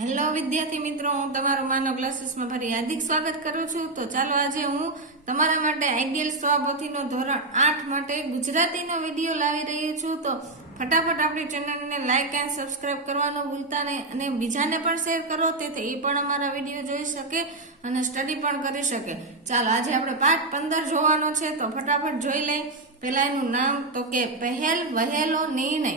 Hello વિદ્યાર્થી મિત્રો, હું તમારો માનવ ક્લાસીસમાં ફરી હાર્દિક સ્વાગત કરું છું. તો ચાલો આજે હું તમારા માટે આઈડિયલ સ્વાભોથીનો ધોરણ આઠ માટે ગુજરાતીનો વીડિયો લાવી રહી છું. તો ફટાફટ આપણી ચેનલને લાઇક એન્ડ સબસ્ક્રાઇબ કરવાનું ભૂલતા નહીં અને બીજાને પણ શેર કરો, તેથી એ પણ અમારા વીડિયો જોઈ શકે અને સ્ટડી પણ કરી શકે. ચાલો, આજે આપણે પાઠ પંદર જોવાનો છે, તો ફટાફટ જોઈ લઈ. પહેલાં એનું નામ, તો કે પહેલ વહેલો નિર્ણય.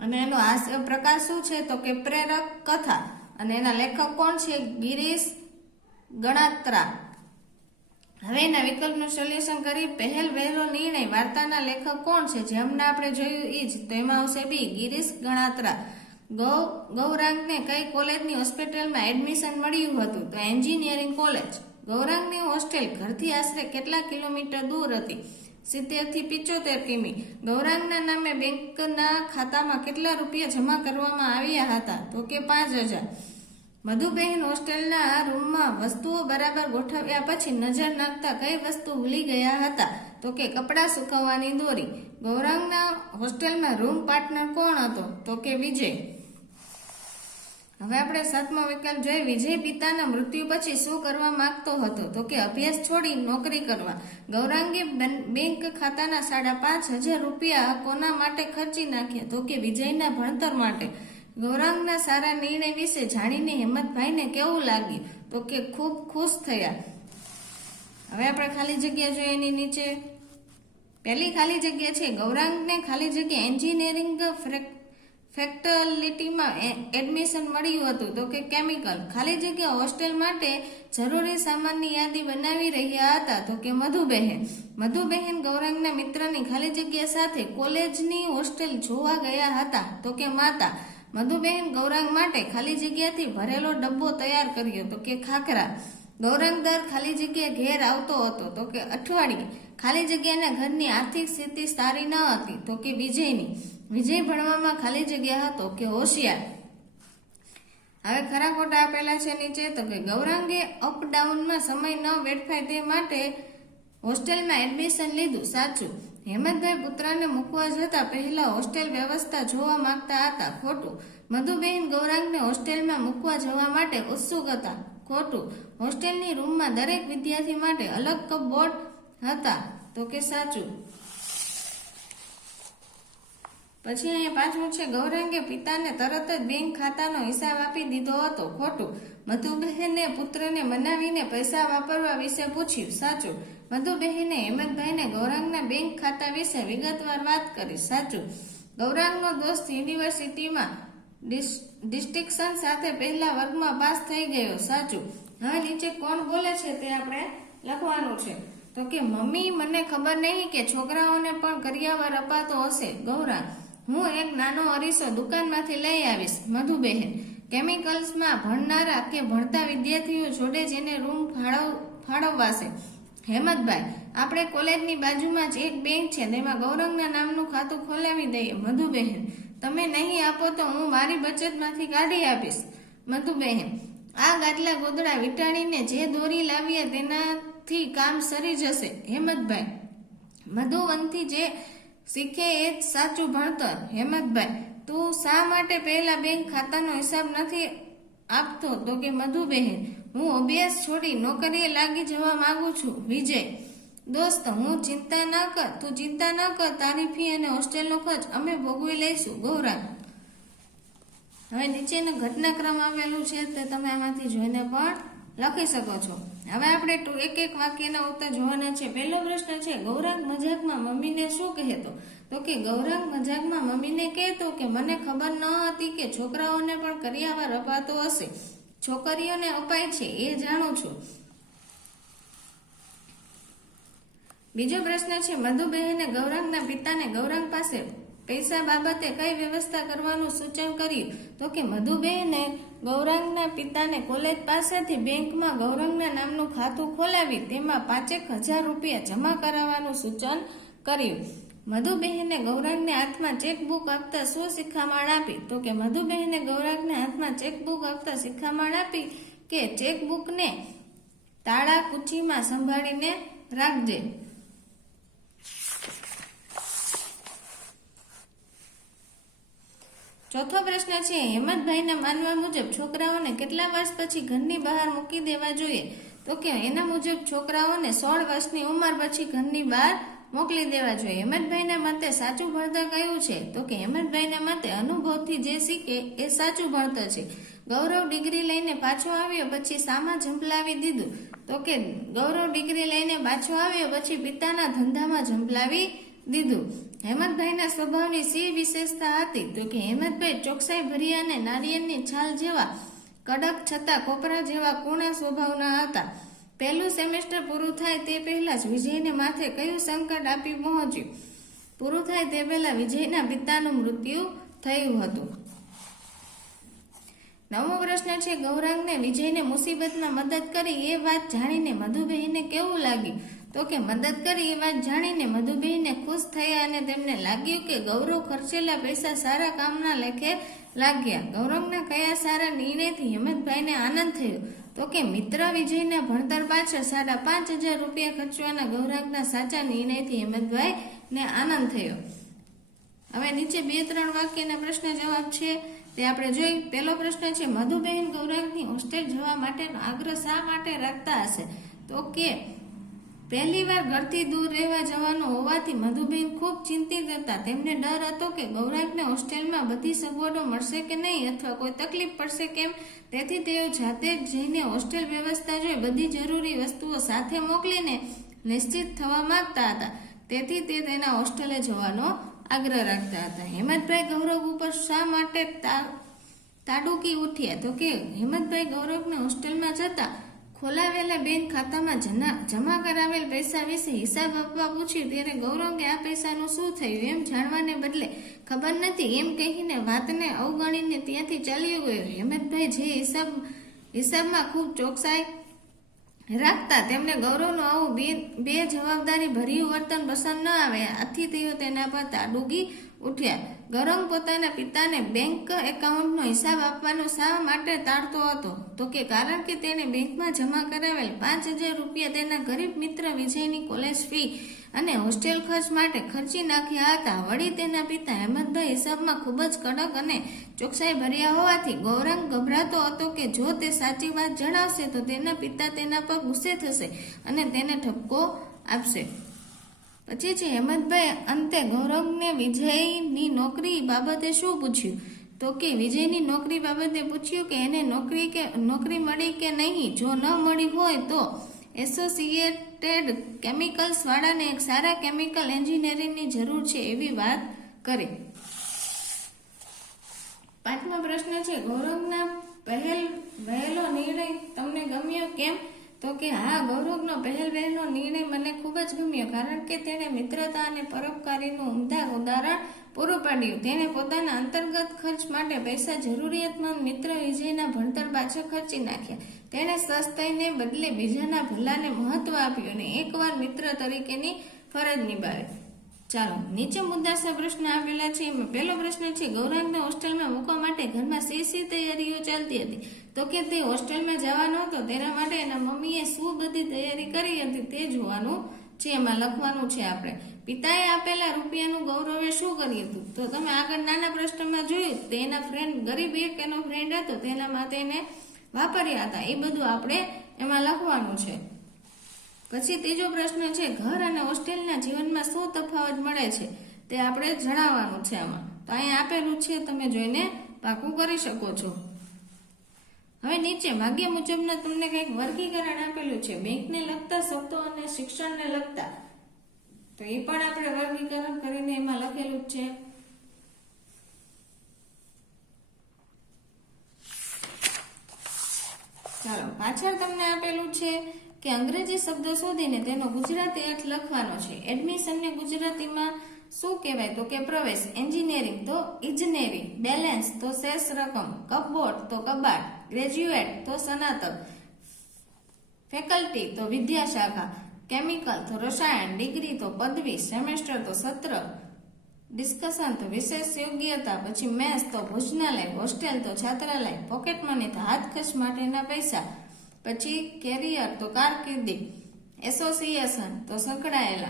અને એનો આ પ્રકાર શું છે? તો કે પ્રેરક કથા. અને એના લેખક કોણ છે? ગિરીશ ગણાત્રા. હવે એના વિકલ્પનું સોલ્યુશન કરી પહેલ વહેલો નિર્ણય. વાર્તાના લેખક કોણ છે? જેમને આપણે જોયું એ જ. તો એમાં આવશે બી, ગિરીશ ગણાત્રા. ગૌ, ગૌરાંગને કઈ કોલેજની હોસ્પિટલમાં એડમિશન મળ્યું હતું? તો એન્જિનિયરિંગ કોલેજ. ગૌરાંગની હોસ્ટેલ ઘરથી આશરે કેટલા કિલોમીટર દૂર હતી? સિત્તેરથી પિચોતેર કિમી. ગૌરાંગના નામે બેંકના ખાતામાં કેટલા રૂપિયા જમા કરવામાં આવ્યા હતા? તો કે પાંચ હજાર. મધુબહેન હોસ્ટેલના રૂમમાં વસ્તુઓ બરાબર ગોઠવ્યા પછી નજર નાખતા કઈ વસ્તુ ભૂલી ગયા હતા? તો કે કપડાં સુકવવાની દોરી. ગૌરાંગના હોસ્ટેલમાં રૂમ પાર્ટનર કોણ હતો? તો કે વિજય. હવે આપણે સાતમો વિકલ્પ જોઈએ. વિજય પિતાના મૃત્યુ પછી શું કરવા માંગતો હતો? તો કે અભ્યાસ છોડી નોકરી કરવા. ગૌરાંગે બેંક ખાતાના સાડા પાંચ હજાર રૂપિયા કોના માટે ખર્ચી નાખ્યા? તો કે વિજયના ભણતર માટે. ગૌરાંગના સારા નિર્ણય વિશે જાણીને હેમંતભાઈને કેવું લાગ્યું? તો કે ખૂબ ખુશ થયા. હવે આપણે ખાલી જગ્યા જોઈએ એની નીચે. પહેલી ખાલી જગ્યા છે ગૌરાંગને ખાલી જગ્યા એન્જિનિયરિંગ ફેકલ્ટીમાં એડમિશન મળ્યું હતું. તો કે કેમિકલ. ખાલી જગ્યા હોસ્ટેલ માટે જરૂરી સામાનની યાદી બનાવી રહ્યા હતા. તો કે મધુબહેન. મધુબહેન ગૌરાંગના મિત્રની ખાલી જગ્યા સાથે કોલેજની હોસ્ટેલ જોવા ગયા હતા. તો કે માતા. મધુબહેન ગૌરાંગ માટે ખાલી જગ્યાથી ભરેલો ડબ્બો તૈયાર કર્યો તો કે ખાખરા. ગૌરાંગ દર ખાલી જગ્યા ઘેર આવતો હતો તો કે અઠવાડિયે. ખાલી જગ્યાના ઘરની આર્થિક સ્થિતિ સારી ન હતી તો કે વિજયની. વિજય ભણવામાં ખાલી જગ્યા હતો કે હોશિયાર. હવે ખરા ખોટા આપેલા છે નીચે તો કે ગૌરાંગે અપડાઉનમાં સમય ન વેડફાય તે માટે હોસ્ટેલમાં એડમિશન લીધું સાચું. હેમંતભાઈ પુત્રને મૂકવા જતા પહેલા હોસ્ટેલ વ્યવસ્થા જોવા માંગતા હતા. ખોટું. મધુબેન ગૌરાંગને હોસ્ટેલમાં મૂકવા જવા માટે ઉત્સુક હતા. ખોટું. હોસ્ટેલની રૂમમાં દરેક વિદ્યાર્થી માટે અલગ કપબોર્ડ હતા. તો કે સાચું? પછી અહીંયા પાંચમું છે, ગૌરાંગે પિતાને તરત જ બેંક ખાતાનો હિસાબ આપી દીધો હતો. ખોટું. મધુબહેને પુત્રને મનાવીને પૈસા વાપરવા વિશે પૂછ્યું. સાચું. મધુબહેને હેમંતભાઈને ગૌરાંગના બેંક ખાતા વિશે વિગતવાર વાત કરી. સાચું. ગૌરાંગનો દોસ્ત યુનિવર્સિટીમાં ડિસ- ડિસ્ટિંક્શન સાથે પહેલા વર્ગમાં પાસ થઈ ગયો. સાચું. હવે નીચે કોણ બોલે છે તે આપણે લખવાનું છે. તો કે, મમ્મી, મને ખબર નહીં કે છોકરાઓને પણ કરિયાવર અપાતો હશે. ગૌરાંગ, હું એક નાનો અરીસો દુકાનમાંથી લઈ આવીશ. મધુબહેન કેમિકલ્સમાં ભણનારા કે ભણતા વિદ્યાર્થીઓ જોડે જેને રૂમ ફાળવ, ફાળવવાશે. હેમંતભાઈ, આપણે કોલેજની બાજુમાં જ એક બેંક છે, તેમાં ગૌરંગના નામનું ખાતું ખોલાવી દઈએ. મધુબહેન, તમે નહીં આપો તો હું મારી બચતમાંથી કાઢી આપીશ. મધુબહેન, આ ગાટલા ગોદડા વીંટાળીને જે દોરી લાવીએ તેનાથી કામ સરી જશે. હેમંતભાઈ મધુવનથી જે શીખે એ જ સાચું ભણતર. હેમંતભાઈ, તું શા માટે પહેલા બેંક ખાતાનો હિસાબ નથી આપતો? તો કે મધુબહેન હું અભ્યાસ છોડી નોકરીએ લાગી જવા માંગુ છું, વિજય. દોસ્ત, હું ચિંતા ના કર, તું ચિંતા ના કર, તારી ફી અને હોસ્ટેલનો ખર્ચ અમે ભોગવી લઈશું, ગૌરાંગ. હવે નીચેનો ઘટનાક્રમ આવેલું છે તે તમે આમાંથી જોઈને પણ લખી શકો છો. હવે આપણે એક એક વાક્યના ઉત્તર જોવાના છે. પહેલો પ્રશ્ન છે, ગૌરાંગ મજાકમાં મમ્મીને શું કહેતો? તો કે, ગૌરાંગ મજાકમાં મમ્મીને કહેતો કે, મને ખબર ન હતી કે છોકરાઓને પણ કરિયાવર અપાતો હશે. છોકરીઓને અપાય છે એ જાણું છું. બીજો પ્રશ્ન છે મધુબહેને ગૌરાંગના પિતાને ગૌરાંગ પાસે પૈસા બાબતે કઈ વ્યવસ્થા કરવાનું સૂચન કર્યું? તો કે મધુબહેને ગૌરાંગના પિતાને કોલેજ પાસેથી બેંકમાં ગૌરાંગના નામનું ખાતું ખોલાવી તેમાં પાંચેક હજાર રૂપિયા જમા કરાવવાનું સૂચન કર્યું. મધુબહેને ગૌરાંગને હાથમાં ચેકબુક આપતા શું શિખામણ આપી. તો કે મધુબહેને ગૌરાંગને હાથમાં ચેકબુક આપતા શિખામણ આપી કે ચેકબુકને તાળા કુચીમાં સંભાળીને રાખજે. ચોથો પ્રશ્ન છે, હેમંતભાઈના માનવા મુજબ છોકરાઓને કેટલા વર્ષ પછી ઘરની બહાર મૂકી દેવા જોઈએ? તો કે એના મુજબ છોકરાઓને સોળ વર્ષની ઉંમર પછી ઘરની બહાર મોકલી દેવા જોઈએ. હેમંતભાઈના મતે સાચું ભણતર કયું છે? તો કે હેમંતભાઈના મતે અનુભવથી જે શીખે એ સાચું ભણતર છે. ગૌરવ ડિગ્રી લઈને પાછો આવ્યો પછી સામા ઝંપલાવી દીધું. તો કે ગૌરવ ડિગ્રી લઈને પાછો આવ્યો પછી પિતાના ધંધામાં ઝંપલાવી દીધું. હેમંતભાઈના સ્વભાવની સી વિશેષતા હતી. તો કે હેમંતભાઈ ચોકસાઈ ભર્યા અને નારિયેળની છાલ જેવા કડક છતાં કોપરા જેવા કુણા સ્વભાવના હતા. પહેલું સેમેસ્ટર પૂરું થાય તે પહેલા જ વિજયને માથે કયું સંકટ આપી પહોંચ્યું? પૂરું થાય તે પહેલા વિજયના પિતાનું મૃત્યુ થયું હતું. નવમો પ્રશ્ન છે, ગૌરાંગને વિજયને મુસીબતમાં મદદ કરી એ વાત જાણીને મધુબહેને કેવું લાગ્યું? તો કે મદદ કરી એ વાત જાણીને મધુબહેને ખુશ થયા અને તેમને લાગ્યું કે ગૌરવ ખર્ચેલા પૈસા સારા કામના લેખે લાગ્યા. ગૌરવના કયા સારા નિર્ણયથી હિંમતભાઈને આનંદ થયો? તો કે મિત્ર વિજયના ભણતર પાછળ સાડા પાંચ હજાર રૂપિયા ખર્ચવાના ગૌરાગના સાચા નિર્ણયથી હિંમતભાઈને આનંદ થયો. હવે નીચે બે ત્રણ વાક્યના પ્રશ્ન જવાબ છે. તે આપણે જોઈ. પહેલો પ્રશ્ન છે મધુબહેન ગૌરાગની હોસ્ટેલ જવા માટેનો આગ્રહ શા માટે રાખતા હશે? તો કે પહેલી વાર ઘરથી દૂર રહેવા જવાનું હોવાથી મધુબેન ખૂબ ચિંતિત હતા. તેમને ડર હતો કે ગૌરાંગને હોસ્ટેલમાં બધી સગવડો મળશે કે નહીં અથવા કોઈ તકલીફ પડશે કેમ? તેથી તેઓ જાતે જ જઈને હોસ્ટેલ વ્યવસ્થા જોઈ બધી જરૂરી વસ્તુઓ સાથે મોકલીને નિશ્ચિત થવા માંગતા હતા. તેથી તે તેના હોસ્ટેલે જવાનો આગ્રહ રાખતા હતા. હેમંતભાઈ ગૌરવ ઉપર શા માટે તાડુકી ઉઠ્યા? તો કે હેમંતભાઈ ગૌરવને હોસ્ટેલમાં જતા ખોલાવેલા બેંક ખાતામાં જના- જમા કરાવેલ પૈસા વિશે હિસાબ આપવા પૂછ્યું ત્યારે ગૌરવને આ પૈસાનું શું થયું એમ જાણવાને બદલે ખબર નથી એમ કહીને વાતને અવગણીને ત્યાંથી ચાલ્યો ગયો. હેમંતભાઈ જે હિસાબ, હિસાબમાં ખૂબ ચોકસાઈ રાખતા તેમને ગૌરવનું આવું બે બે જવાબદારી ભર્યું વર્તન પસંદ ન આવે. આથી તેઓ તેના પર તાડુગી ઉઠ્યા. ગૌરવ પોતાના પિતાને બેંક એકાઉન્ટનો હિસાબ આપવાનો શા માટે ટાળતો હતો? તો કે કારણ કે તેણે બેંકમાં જમા કરાવેલ પાંચ હજાર રૂપિયા તેના ગરીબ મિત્ર વિજયની કોલેજ ફી અને હોસ્ટેલ ખર્ચ માટે ખર્ચી નાખ્યા હતા. વળી તેના પિતા હેમંતભાઈ હિસાબમાં ખૂબ જ કડક અને ચોકસાઈ ભર્યા હોવાથી ગૌરાંગ ગભરાતો હતો કે જો તે સાચી વાત જણાવશે તો તેના પિતા તેના પર ગુસ્સે થશે અને તેને ઠપકો આપશે. પછી છે હેમંતભાઈ અંતે ગૌરવને વિજયની નોકરી બાબતે શું પૂછ્યું? તો કે વિજયની નોકરી બાબતે પૂછ્યું કે એને નોકરી કે, નોકરી મળી કે નહીં? જો ન મળી હોય તો એસોસિએટેડ કેમિકલ્સ વાળાને એક સારા કેમિકલ એન્જિનિયરિંગની જરૂર છે એવી વાત કરે. પાંચમો પ્રશ્ન છે, ગૌરવના પહેલ વહેલો નિર્ણય તમને ગમ્યો કેમ? તો કે, હા, ગૌરવનો પહેલ વહેલો નિર્ણય મને ખૂબ જ ગમ્યો, કારણ કે તેણે મિત્રતા અને પરોપકારીનું ઉમદા ઉદાહરણ પૂરું પાડ્યું. તેણે પોતાના અંતર્ગત ખર્ચ માટે પૈસા જરૂરિયાતમંદ મિત્ર વિજયના ભણતર પાછળ ખર્ચી નાખ્યા. તેણે સ્વસ્થને બદલે બીજાના ભલાને મહત્વ આપ્યું અને એકવાર મિત્ર તરીકેની ફરજ નિભાવી. ચાલો, નીચે મુદ્દાસર પ્રશ્ન આપેલા છે. એમાં પહેલો પ્રશ્ન છે, ગૌરાંગને હોસ્ટેલમાં મૂકવા માટે ઘરમાં સી સી તૈયારીઓ ચાલતી હતી? તો કે તે હોસ્ટેલમાં જવાનો હતો, તેના માટે એના મમ્મીએ શું બધી તૈયારી કરી હતી તે જોવાનું છે, એમાં લખવાનું છે આપણે. પિતાએ આપેલા રૂપિયાનું ગૌરવે શું કર્યું હતું? તો તમે આગળ નાના પ્રશ્નમાં જોયું તેના ફ્રેન્ડ ગરીબ એક એનો ફ્રેન્ડ હતો, તેના માટે એને વાપર્યા હતા. એ બધું આપણે એમાં લખવાનું છે. પછી ત્રીજો પ્રશ્ન છે, ઘર અને હોસ્ટેલના જીવનમાં શું તફાવત મળે છે? તે આપણે જણાવવાનું છે આમાં. તો અહીંયા આપેલું છે, તમે જોઈને પાકું કરી શકો છો. હવે નીચે ભાગ્ય મુજબના તમને કંઈક વર્ગીકરણ આપેલું છે. બેંકને લગતા શબ્દો અને શિક્ષણને લગતા. તો એ પણ આપણે વર્ગીકરણ કરીને એમાં લખેલું જ છે. ચાલો, પાછળ તમને આપેલું છે કે અંગ્રેજી શબ્દ શોધીને તેનો ગુજરાતી અર્થ લખવાનો છે. એડમિશનને ગુજરાતીમાં શું કહેવાય? તો કે પ્રવેશ. એન્જિનિયરિંગ તો ઇજનેરી બેલેન્સ તો શેષ રકમ. કપબોર્ડ તો કબાટ. ગ્રેજ્યુએટ, તો સ્નાતક ફેકલ્ટી, તો વિદ્યાશાખા. કેમિકલ, તો રસાયણ. ડિગ્રી, તો પદવી. સેમેસ્ટર, તો સત્ર. ડિસ્કશન, તો વિશેષ યોગ્યતા. પછી મેસ તો ભોજનાલય. હોસ્ટેલ, તો છાત્રાલય. પોકેટ મની, તો હાથ ખર્ચ માટેના પૈસા. પછી કેરિયર, તો કારકિર્દી. એસોસિએશન, તો સંકળાયેલા.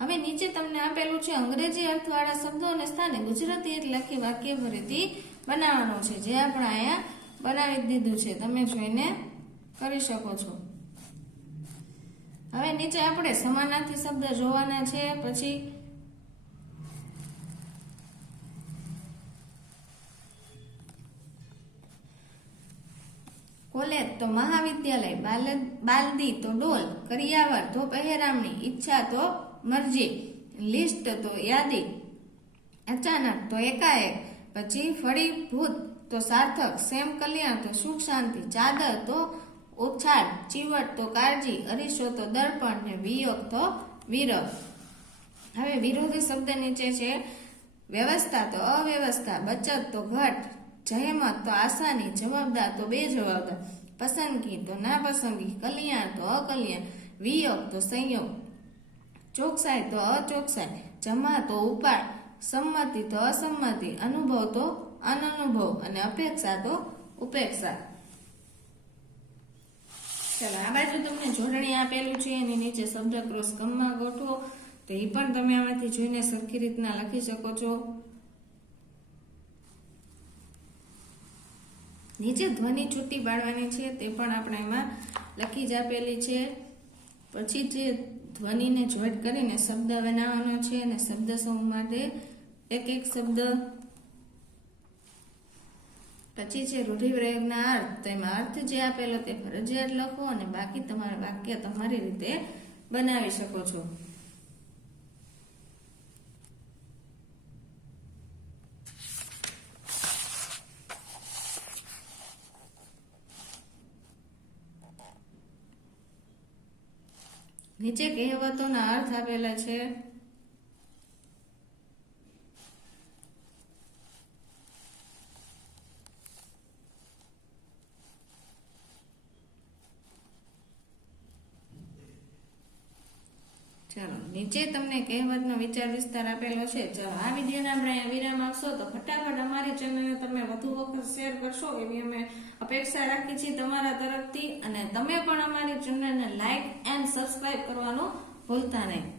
હવે નીચે તમને આપેલું છે અંગ્રેજી અર્થવાળા શબ્દો અને સ્થાને ગુજરાતી લખી વાક્ય ફરીથી બનાવવાનું છે. જે આપણે અહીંયા બનાવી દીધું છે, તમે જોઈને કરી શકો છો. હવે નીચે આપણે સમાનાર્થી શબ્દ જોવાના છે, પછી કોલેજ તો મહાવિદ્યાલય બાલ- બાલદી તો ડોલ, કરિયાવર તો પહેરામણી, ઈચ્છા તો મરજી, લિસ્ટ તો યાદી, અચાનક તો એકાએક પછી ફળીભૂત તો સાર્થક, સેમ કલ્યાણ તો સુખ શાંતિ, ચાદર તો ઉછાળ ચીવટ તો કાળજી, અરીસો તો દર્પણ ને વિયોગ તો વિરહ. હવે વિરોધી શબ્દ નીચે છે, વ્યવસ્થા તો અવ્યવસ્થા, બચત તો ઘટ, જહેમત તો આસાની, જવાબદાર તો બે જવાબદાર પસંદગી તો નાપસંદગી, કલ્યાણ તો અકલ્યાણ, વિયોગ તો સંયોગ, ચોકસાઈ તો અચોકસાઈ, જમા તો ઉપાડ સંમતિ તો અસંમતિ, અનુભવ તો અનનુભવ અને અપેક્ષા તો ઉપેક્ષા. ચાલો, આ બાજુ તમને જોડણી આપેલું છે, એની નીચે શબ્દ ક્રોસ કમમાં ગોઠવો. તો એ પણ તમે આમાંથી જોઈને સરખી રીતના લખી શકો છો. નીચે ધ્વનિ છૂટી પાડવાની છે, તે પણ આપણે એમાં લખી જ આપેલી છે. પછી જે ધ્વનિને જોઈન્ટ કરીને શબ્દ બનાવવાનો છે અને શબ્દ સમૂહ માટે એક એક શબ્દ. પછી છે રૂઢિપ્રયોગના અર્થ. તો એમાં અર્થ જે આપેલો તે ફરજિયાત લખો અને બાકી તમારા વાક્ય તમારી રીતે બનાવી શકો છો. નીચે કહેવતોના અર્થ આપેલા છે ચાલો, નીચે તમને કહેવતનો વિચાર વિસ્તાર આપેલો છે. ચાલો આ વિડીયોને આપણે વિરામ આપશો, તો ફટાફટ અમારી ચેનલને તમે વધુ વખત શેર કરશો, એવી અમે અપેક્ષા રાખી છીએ તમારા તરફથી. અને તમે પણ અમારી ચેનલને લાઇક એન્ડ સબસ્ક્રાઇબ કરવાનું ભૂલતા નહીં.